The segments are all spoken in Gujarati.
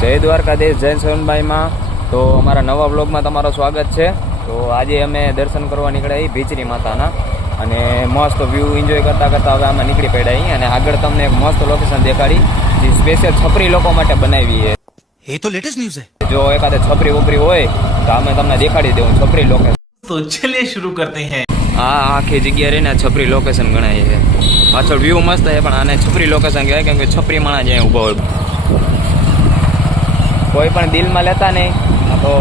જય દ્વારકાધીશ જય સોનભાઈમાં તો અમારા નવા બ્લોગમાં તમારું સ્વાગત છે. તો આજે અમે દર્શન કરવા નીકળ્યા ભીચરી માતાના. અને મસ્ત વ્યૂ એન્જોય કરતાં કરતાં હવે આમાં નીકળી પડ્યા અને આગળ તમને એક મસ્ત લોકેશન દેખાડી. જે સ્પેશિયલ છપરી લોકો માટે બનાવી છે. એ તો લેટેસ્ટ ન્યૂઝ છે. જો એકાદે છપરી ઉપરી હોય તો અમે તમને દેખાડી દેવું છપરી લોકેશન તો ચલીએ શરૂ કરતે હૈ. આ આખી જગ્યા રહીને છપરી લોકેશન ગણાય છે. પાછળ વ્યૂ મસ્ત છે પણ આને છપરી લોકેશન કહેવાય કેમ કે છપરી માણસ જ્યાં ઊભા હોય. કોઈ પણ દિલમાં લેતા નહીં. તો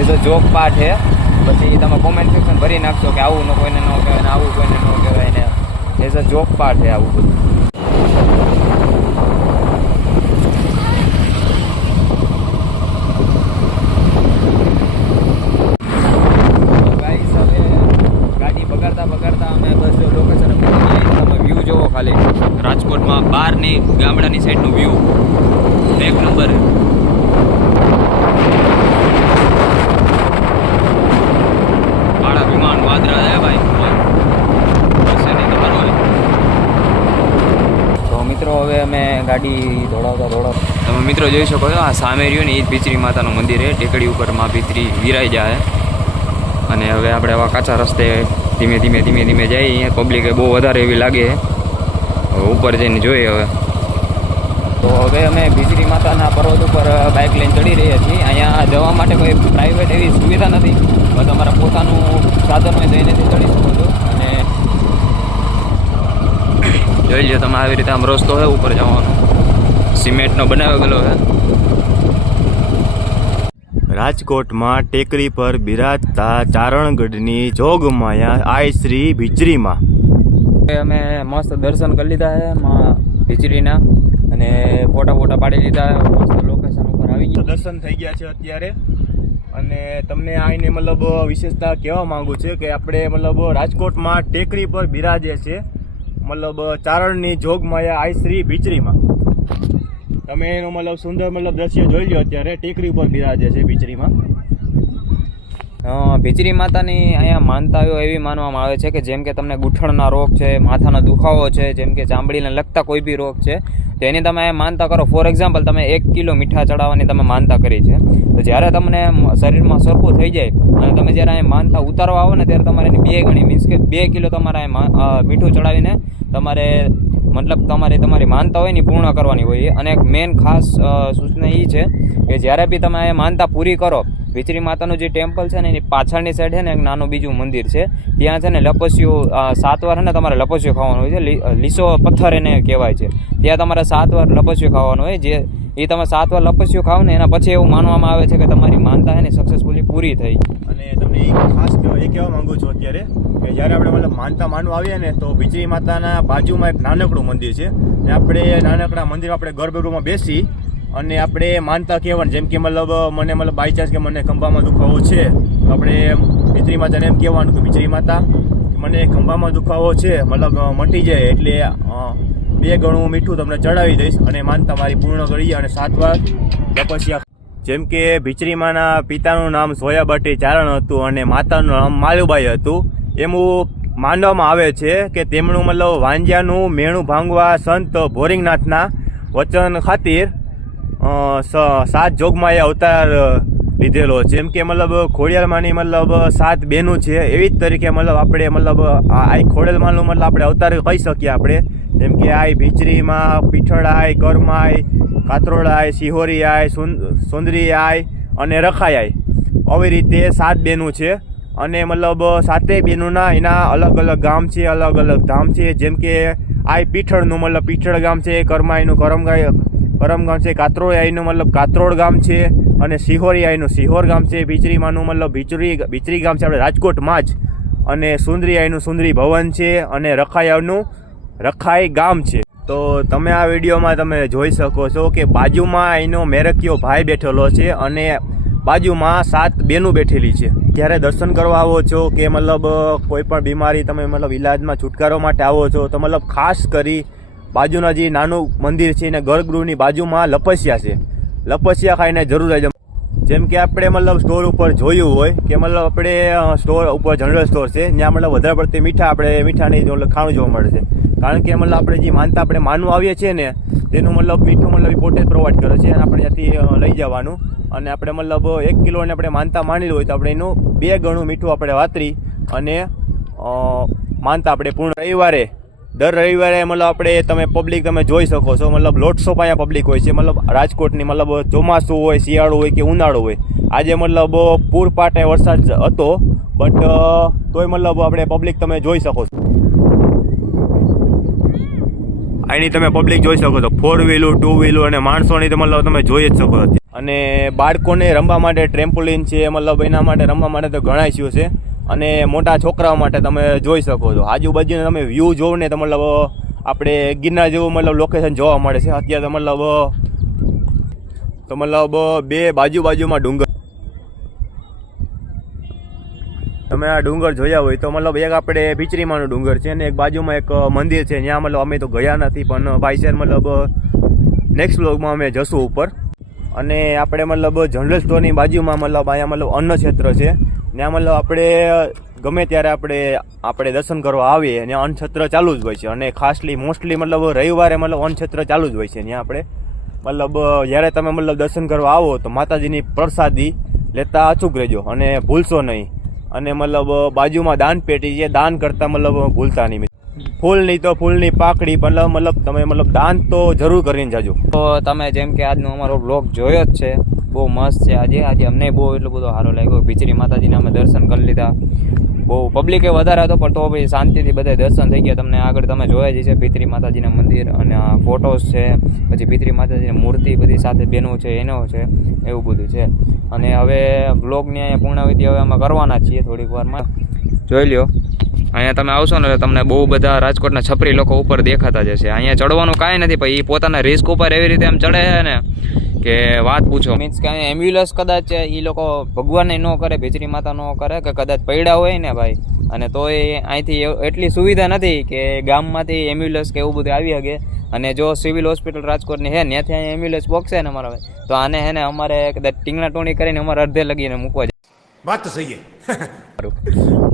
એઝ અ જોક પાર્ટ છે. પછી તમે કોમેન્ટ સેક્શન ભરી નાખશો કે આવું ન કોઈને ન કહેવાય ને આવું કોઈને ન કહેવાય ને. એઝ અ જોક પાર્ટ છે આવું બધું. ખાલી. રાજકોટમાં બહારની ગામડાની સાઈડનું વ્યૂ એક નંબર કાળા વિમાન વાદળા છે ભાઈ બસ એની તો બરોબર તો મિત્રો હવે અમે ગાડી દોડાવતા દોડાવતા. તમે મિત્રો જોઈ શકો છો, આ સામે રહ્યું ને એ જ ભીચરી માતાનું મંદિર છે. ટેકડી ઉપરમાં ભીચરી વિરાઈ જાય. અને હવે આપણે આવા કાચા રસ્તે ધીમે ધીમે ધીમે ધીમે જઈએ અહીંયા પબ્લિકે બહુ વધારે એવી લાગે. હવે ઉપર જઈને જોઈએ હવે. તો હવે અમે ભીચરી માતાના પર્વત ઉપર બાઇક લઈને ચડી રહ્યા છીએ. અહીંયા જવા માટે કોઈ પ્રાઇવેટ એવી સુવિધા નથી. તમારા પોતાનું સાધન હોય તો એનેથી ચડી શકો છો. જોઈ લો તમે આવી રીતે આમ રસ્તો છે ઉપર જવાનો. સિમેન્ટનો બનાવ્યો ગયેલો છે રાજકોટમાં ટેકરી પર બિરાજતા ચારણગઢની જોગમાયા આય શ્રી ભીચરીમાં અમે મસ્ત દર્શન કરી લીધા છે માં ભીચરીના અને ફોટા ફોટા પાડી લીધા. મસ્ત લોકેશન ઉપર આવી ગયા. દર્શન થઈ ગયા છે અત્યારે. અને તમને આઈને મતલબ વિશેષતા કહેવા માંગુ છે કે આપણે મતલબ રાજકોટમાં ટેકરી પર બિરાજે છે. મતલબ ચારણની જોગમાયા આઈ શ્રી ભીચરીમાં. તમે એનું મતલબ સુંદર મતલબ દ્રશ્ય જોઈ લો અત્યારે, ટેકરી ઉપર બિરાજે છે ભીચરીમાં. ભીચરી માતાની અહીંયા માનતાઓ એવી માનવામાં આવે છે કે જેમ કે તમને ગૂંથણના રોગ છે, માથાનો દુખાવો છે, જેમ કે ચામડીને લગતા કોઈ બી રોગ છે, તો એની તમે માનતા કરો. ફોર એક્ઝામ્પલ તમે એક કિલો મીઠા ચડાવવાની તમે માનતા કરી છે. તો જ્યારે તમને શરીરમાં સરખું થઈ જાય અને તમે જ્યારે અહીંયા માનતા ઉતારવા આવો ને ત્યારે તમારે એની બે ગણી મીન્સ કે બે કિલો તમારે અહીંયા મીઠું ચડાવીને તમારે, મતલબ તમારે તમારી માનતા હોય ને પૂર્ણ કરવાની હોય. અને એક મેન ખાસ સૂચના એ છે કે જ્યારે બી તમે અહીંયા માનતા પૂરી કરો વિચરી માતાનું જે ટેમ્પલ છે ને, એની પાછળની સાઈડ છે ને, એક નાનું બીજું મંદિર છે. ત્યાં છે ને, લપસ્યું સાત વાર ને, તમારે લપસ્યું ખાવાનું હોય છે. લીસો પથ્થર એને કહેવાય છે. ત્યાં તમારે સાત વાર લપસ્યું ખાવાનું હોય. જે, એ તમે સાત વાર લપસ્યું ખાવ ને, એના પછી એવું માનવામાં આવે છે કે તમારી માનતા છે ને સક્સેસફુલી પૂરી થઈ. અને તમને ખાસ એ કહેવા માંગુ છું અત્યારે કે જ્યારે આપણે મતલબ માનતા માનવા આવીએ ને, તો ભીચરી માતાના બાજુમાં એક નાનકડું મંદિર છે. ને આપણે નાનકડા મંદિર આપણે ગર્ભગૃહમાં બેસી અને આપણે માનતા કહેવાનું જેમ કે મતલબ, મને મતલબ બાય કે મને ખંભામાં દુખાવો છે, તો આપણે ભીચરી માતાને એમ કહેવાનું કે ભીચરી માતા મને ખંભામાં દુખાવો છે, મતલબ મટી જાય એટલે બે ગણું મીઠું તમને ચડાવી દઈશ અને માનતા મારી પૂર્ણ કરી અને સાત વાર તપસ્યા જેમ કે ભીચરીમાના પિતાનું નામ સોયાબાટી ચારણ હતું અને માતાનું નામ માલુબાઈ હતું એવું માનવામાં આવે છે કે તેમનું મતલબ વાંજ્યાનું મેણું ભાંગવા સંત ભોરિંગનાથના વચન સ- સાત જોગમાં એ અવતાર લીધેલો. છે કે મતલબ ખોડિયારમાંની મતલબ સાત બહેનું છે, એવી જ તરીકે મતલબ આપણે મતલબ આ ખોડિયારમાંનું મતલબ આપણે અવતાર કહી શકીએ આપણે. જેમ કે આય ભીચરીમાં, પીઠળાય કરમાય કાતરોળાય સિહોરી આય સુન- સુંદરી આય અને રખાયાય. આવી રીતે સાત બેનું છે અને મતલબ સાતે બહેનોના એના અલગ અલગ ગામ છે, અલગ અલગ ધામ છે. જેમ કે આય પીઠળનું મતલબ પીઠળ ગામ છે કરમાયનું કરમગાય કરમ ગામ છે કાતરોળાઈનું મતલબ કાતરોડ ગામ છે અને સિહોરિયાઈનું સિહોર ગામ છે, ભીચરીમાંનું મતલબ ભીચરી ભીચરી ગામ છે, આપણે રાજકોટમાં જ. અને સુંદરી આઈનું સુંદરી ભવન છે અને રખાયાનું રખાઈ ગામ છે. તો તમે આ વિડીયોમાં તમે જોઈ શકો છો કે બાજુમાં એનો મેરકીયો ભાઈ બેઠેલો છે અને બાજુમાં સાત બેનું બેઠેલી છે. જ્યારે દર્શન કરવા આવો છો કે મતલબ કોઈ પણ બીમારી તમે મતલબ ઈલાજમાં છુટકારો માટે આવો છો તો મતલબ ખાસ કરી બાજુના જે નાનું મંદિર છે એને ગર્ભગૃહની બાજુમાં લપસ્યા છે. લપસ્યા ખાઈને જરૂર જ જેમ કે આપણે મતલબ સ્ટોર ઉપર જોયું હોય કે મતલબ આપણે સ્ટોર ઉપર જનરલ સ્ટોર છે, ત્યાં મતલબ વધારે પડતી મીઠા આપણે, મીઠાની ખાણું જોવા મળે છે. કારણ કે મતલબ આપણે જે માનતા આપણે માનવું આવીએ છીએ ને, તેનું મતલબ મીઠું મતલબ પોતે જ પ્રોવાઈડ કરે છે અને આપણે ત્યાંથી લઈ જવાનું. અને આપણે મતલબ એક કિલોને આપણે માનતા માનેલી હોય તો આપણે એનું બે ગણું મીઠું આપણે વાતરી અને માનતા આપણે પૂર્ણ. રવિવારે દર રવિવારે મતલબ આપણે તમે પબ્લિક તમે જોઈ શકો છો, મતલબ લોટસો અહીંયા પબ્લિક હોય છે, મતલબ રાજકોટની મતલબ ચોમાસું હોય, શિયાળો હોય કે ઉનાળો હોય, આજે મતલબ પૂરપાટે વરસાદ હતો બટ તોય મતલબ આપણે પબ્લિક તમે જોઈ શકો છો. અહીંની તમે પબ્લિક જોઈ શકો છો. ફોર વ્હીલર ટુ વ્હીલર અને માણસોની તો મતલબ તમે જોઈ જ શકો છો. અને બાળકોને રમવા માટે ટ્રેમ્પોલિન છે, મતલબ એના માટે રમવા માટે તો ઘણા ઇસ્યુ છે અને મોટા છોકરાઓ માટે તમે જોઈ શકો છો. આજુબાજુને તમે વ્યૂ જોવો ને તો મતલબ, આપણે ગિરનાર જેવું મતલબ લોકેશન જોવા મળે છે. અત્યારે તો મતલબ તો મતલબ બે બાજુ બાજુમાં ડુંગર. તમે આ ડુંગર જોયા હોય તો મતલબ એક આપણે ભીચરીમાનું ડુંગર છે અને એક બાજુમાં એક મંદિર છે. ત્યાં મતલબ અમે તો ગયા નથી, પણ ભાઈ સર મતલબ નેક્સ્ટ બ્લોગમાં અમે જશું ઉપર. અને આપણે મતલબ જનરલ સ્ટોરની બાજુમાં મતલબ અહીંયા મતલબ અન્નક્ષેત્ર છે. ત્યાં મતલબ આપણે, ગમે ત્યારે આપણે આપણે દર્શન કરવા આવીએ અને અન્ન ક્ષેત્ર ચાલુ જ હોય છે. અને ખાસલી, મોસ્ટલી મતલબ રવિવારે મતલબ અન્નછત્ર ચાલુ જ હોય છે. ત્યાં આપણે મતલબ, જ્યારે તમે મતલબ દર્શન કરવા આવો, તો માતાજીની પ્રસાદી લેતા અચૂક રહેજો અને ભૂલશો નહીં. અને મતલબ, બાજુમાં દાન પેટી છે, દાન કરતાં મતલબ ભૂલતા નહીં ફૂલની તો ફૂલની પાકડી મતલબ મતલબ, તમે મતલબ દાન તો જરૂર કરીને જાજો. તો તમે જેમ કે આજનો અમારો બ્લોગ જોયો જ છે બહુ મસ્ત છે. આજે આજે અમને બહુ એટલો બધો સારો લાગ્યો. ભીચરી માતાજીના અમે દર્શન કરી લીધા. બહુ પબ્લિકે વધારે હતો, પણ તો ભાઈ શાંતિથી બધા દર્શન થઈ ગયા. તમને આગળ તમે જોયા જ છે ભીતરી માતાજીના મંદિર અને આ ફોટોસ છે. પછી ભીતરી માતાજીની મૂર્તિ બધી સાથે બેનો છે, એનો છે, એવું બધું છે. અને હવે બ્લોગની અહીંયા પૂર્ણાવૃત્તિ હવે અમે કરવાના છીએ થોડીક વારમાં. જોઈ લ્યો. અહીંયા તમે આવશો ને તમને બહુ બધા રાજકોટના છપરી લોકો ઉપર દેખાતા જશે અહીંયા ચડવાનું કાંઈ નથી, પણ એ પોતાના રિસ્ક ઉપર એવી રીતે એમ ચડે છે ને કે વાત પૂછો. મીન્સ કે એમ્બ્યુલન્સ કદાચ એ લોકો ભગવાનને ન કરે ભેચરી માતા ન કરે, કે કદાચ પડ્યા હોય ને ભાઈ, અને અહીંથી એ- એટલી સુવિધા નથી કે ગામમાંથી એમ્બ્યુલન્સ કે એવું બધું આવી શકે. અને જો સિવિલ હોસ્પિટલ રાજકોટની હે ત્યાંથી એમ્બ્યુલન્સ પહોંચશે ને અમારા તો આને હે ને અમારે કદાચ ટીંગણા ટોણી કરીને અમારે અડધે લગીને મૂકવા વાત સહી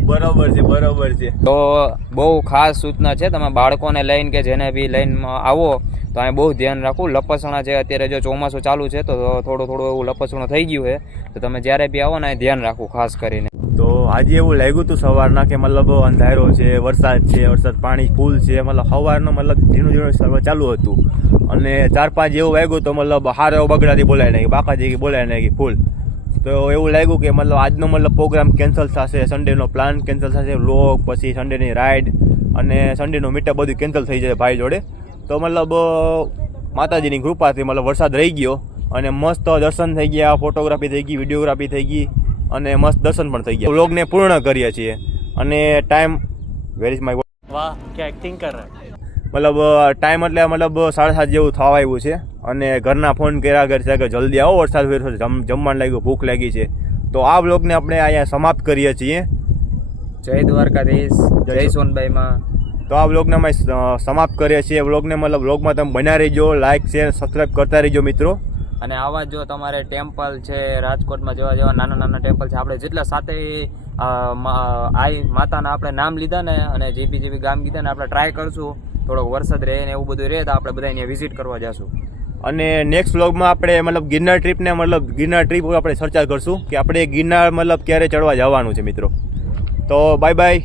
બરોબર છે બરોબર છે. તો બહુ ખાસ સૂચના છે તમે બાળકોને લઈને કે જેને બી લાઈનમાં આવો તો અહીં બહુ ધ્યાન રાખવું લપસણા છે અત્યારે જો ચોમાસું ચાલુ છે તો થોડું થોડું એવું લપસણું થઈ ગયું છે. તો તમે જ્યારે બી આવો ને ધ્યાન રાખવું ખાસ કરીને. તો આજે એવું લાગ્યું હતું સવારના કે મતલબ અંધારો છે વરસાદ છે વરસાદ પાણી ફૂલ છે મતલબ સવારનો મતલબ ઝીણું ઝીણું સર્વ ચાલુ હતું. અને ચાર પાંચ એવું વાગ્યું તો મતલબ હારે હારો બગડાથી બોલાય નાખી બાકાજી બોલાય નાખી ફૂલ. તો એવું લાગ્યું કે મતલબ આજનો મતલબ પ્રોગ્રામ કેન્સલ થશે સન્ડેનો પ્લાન કેન્સલ થશે વ્લોગ પછી સન્ડેની રાઈડ અને સન્ડેનો મીટઅપ બધું કેન્સલ થઈ જશે ભાઈ જોડે. તો મતલબ માતાજીની કૃપાથી મતલબ વરસાદ રહી ગયો અને મસ્ત દર્શન થઈ ગયા ફોટોગ્રાફી થઈ ગઈ વિડીયોગ્રાફી થઈ ગઈ અને મસ્ત દર્શન પણ થઈ ગયા. વ્લોગને પૂર્ણ કરીએ છીએ અને ટાઈમ વેર માય વાહ કે એક્ટિંગ કર મતલબ ટાઈમ એટલે મતલબ સાડા સાત જેવું થવા આવ્યું છે. અને ઘરના ફોન કર્યા કરે છે કે જલ્દી આવો વરસાદ ફેરશો જમ જમવાનું લાગ્યું ભૂખ લાગી છે. તો આ બ્લોગને આપણે અહીંયા સમાપ્ત કરીએ છીએ. જય દ્વારકાધીશ જય જય સો- સોનભાઈમાં તો આ બ્લોગને અમે સમાપ્ત કરીએ છીએ. બ્લોગને મતલબ બ્લોગમાં તમે બન્યા રહીજો લાઇક શેર સબસ્ક્રાઈબ કરતા રહીજો મિત્રો. અને આવા જો તમારે ટેમ્પલ છે રાજકોટમાં જેવા જેવા નાના નાના ટેમ્પલ છે આપણે જેટલા સાથે આઈ માતાના આપણે નામ લીધા ને અને જેપી જેપી ગામ કીધા ને આપણે ટ્રાય કરશું થોડોક વરસાદ રહે ને એવું બધું રહે તો આપણે બધા અહીંયા વિઝિટ કરવા જશું. અને નેક્સ્ટ વ્લોગમાં આપણે મતલબ ગિરનાર ટ્રીપને મતલબ ગિરનાર ટ્રીપ આપણે ચર્ચા કરશું કે આપણે ગિરનાર મતલબ ક્યારે ચડવા જવાનું છે મિત્રો. તો બાય બાય